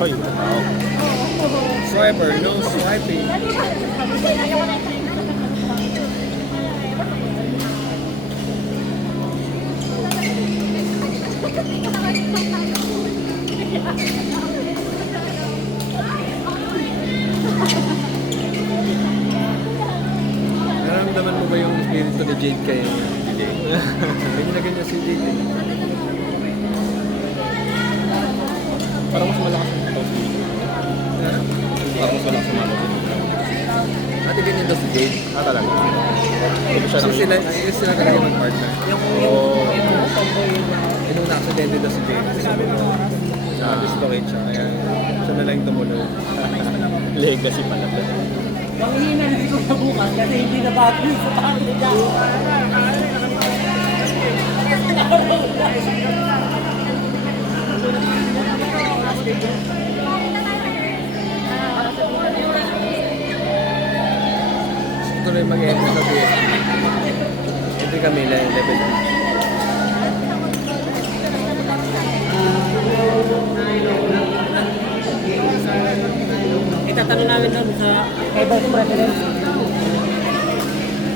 Hoy, wow. Swiper, no swiping. Nararamdaman mo ba yung espiritu ni Jade kay Jade? Ganyan na ganyan si Jade eh. Parang mas malakas ang ito. Parang mas malakas ang ito. Ate ganyan daw si Jade. Ah, talaga? Ito siya So ng... sila talaga mag-partner. Oh. Nung na-accidente daw si Jade. Na-dislocate siya. Kaya siya na lang tumuloy. Legacy pala. Manghihina dito sa bukas kasi hindi na bago sa tao niya. Tuloy mag-end na sa BSP. Ito kami level 2. Itatanong namin doon sa kay Vice President.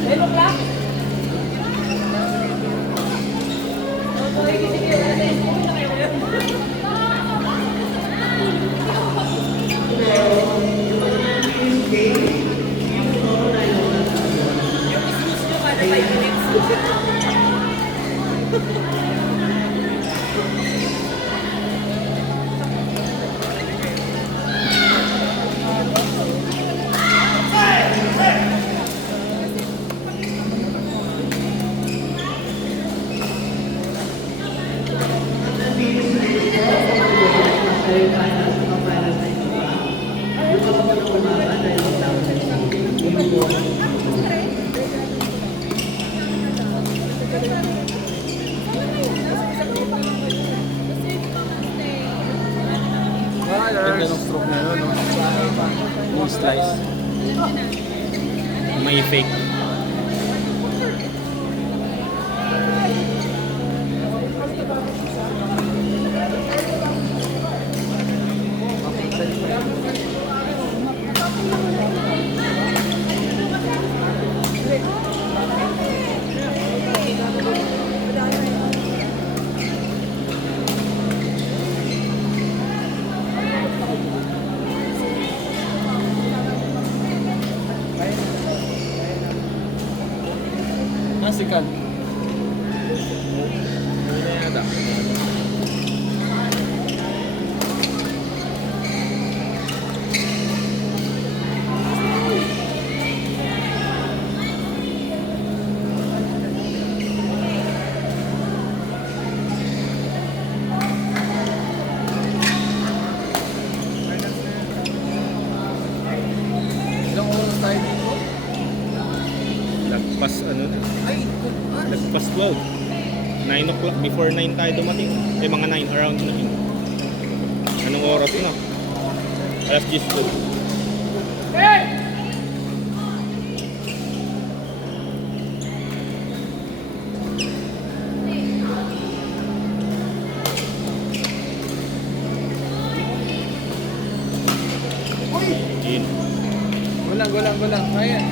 Hello, Clark? Ganda ng stroke na yun, no? Yung slice. May fake. Sikat. Yata. Ilang oras tayo dito? Lagpas ano na. Ay, Lagpas 12. 9 o'clock. Before 9 tayo dumating. Eh, mga 9 around 9. Anong oras na? Alas 10 po. In. Gulang. Ayan.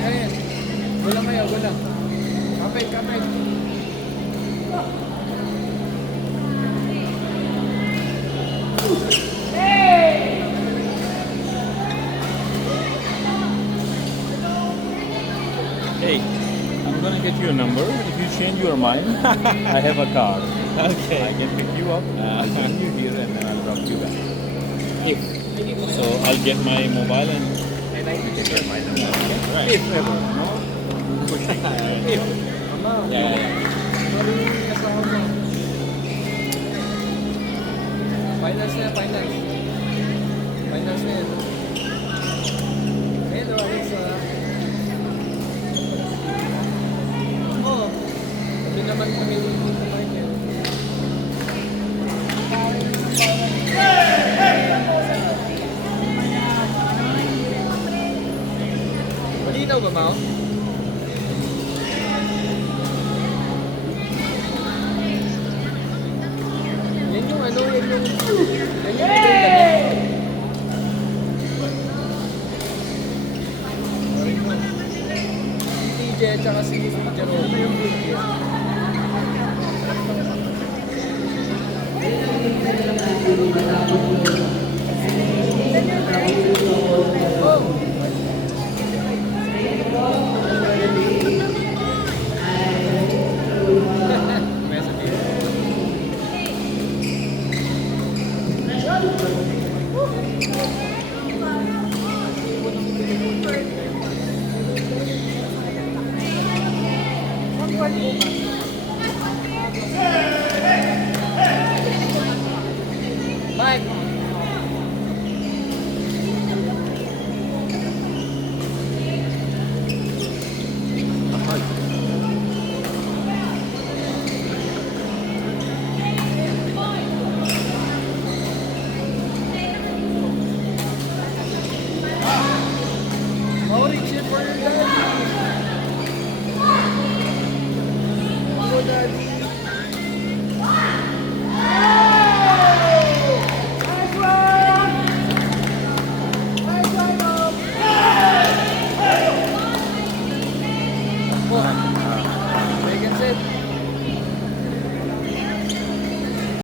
Gulang kayo, gulang. Kapit. Hey, I'm gonna get you a number. If you change your mind, I have a car. okay. I can pick you up. I'll bring you here and then I'll drop you back. If. So I'll get my mobile and You can get my number. right. If ever. No pushing. If. Mama, Yeah. sorry kasama mo. Finance na. Finance na yan. Hello, Alexa. Oo. Sabi naman kami dito sa Michael. Malinaw ba, Mao? Yan yung ano, yan yung event, ano? tsaka si Jerome. Mike! Mauri, cheer for your daddy! Go, daddy!